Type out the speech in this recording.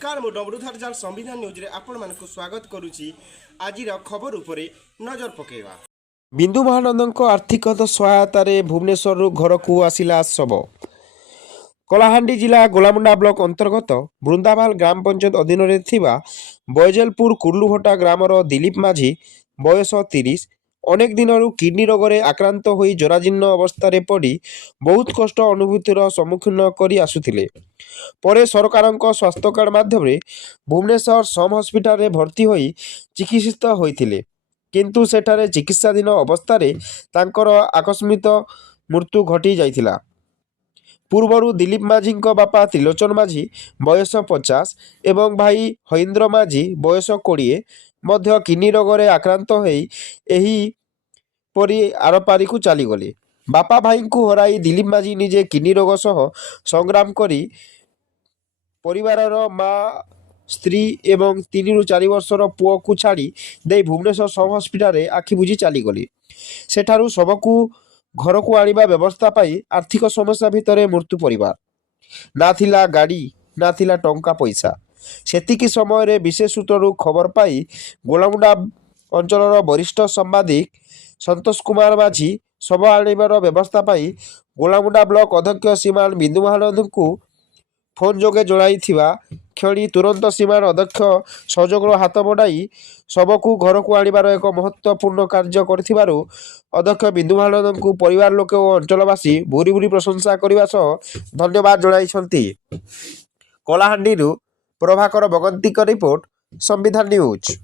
नमस्कार मु डब्लूधार जाल संविधान न्यूज रे आपण मानक स्वागत करुछि। आज खबर उपरे नजर पकेवा। बिंदु महानंद आर्थिक सहायतार भुवनेश्वर घर को आसिला शव। कलाहांडी जिला गोलामुंडा ब्लॉक अंतर्गत बृंदावाल ग्राम पंचायत अधीन बैजलपुर कुर्लुभटा ग्रामर दिलीप माझी बयस 30 अनेक दिन किडनी रोग आक्रांत हो जराजीर्ण अवस्था पड़ी बहुत कष्ट अनुभूतिर सम्मुखीन कर आसुथिले। परे सरकार स्वास्थ्य कार्ड माध्यम भुवनेश्वर सम हस्पिटाल भर्ती हो चिकित्सित होते किंतु सेठारे चिकित्साधीन अवस्था आकस्मिक मृत्यु घटी जाइथिला। पूर्वर दिलीप माझी बापा त्रिलोचन माझी बयस 50 एवं भाई हईन्द्र माझी बयस 20 मध्य किडनी रोग आक्रांत होई परी आरपारी को चलीगले। बापा भाई को हराई दिलीप माझी निजे किडनी रोग सह संग्राम करी परिवारर माँ स्त्री एवं 3 ରୁ 4 वर्षर पुओ को छाड़ी दे भुवनेश्वर सब हस्पिटाल आखि बुझी चलीगले। सेठारु सबको घर को आनिबा व्यवस्था पाई आर्थिक समस्या भितर मृत्यु परिवार ना थिला गाड़ी ना थिला टंका पैसा। सेतिकी समय रे विशेष सूत्रु खबर पाई गोलामुंडा अंचलर वरिष्ठ सांबादिक संतोष कुमार माझी शव आनिबार व्यवस्था पाई गोलामुंडा ब्लॉक अध्यक्ष श्रीमान बिंदु महानंद को फोन जोगे जणाइथिबा क्षणी तुरंत श्रीमान अध्यक्ष सहयोग हाथ बढ़ाई शव को घर को आनिबार एक महत्वपूर्ण कार्य करथिबारु अध्यक्ष बिंदु महानंद को परिवार लोक और अंचलवासी भूरी भूरी प्रशंसा करने धन्यवाद जणाइछंती। कलाहांडी प्रभाकर बगंती रिपोर्ट संविधान न्यूज।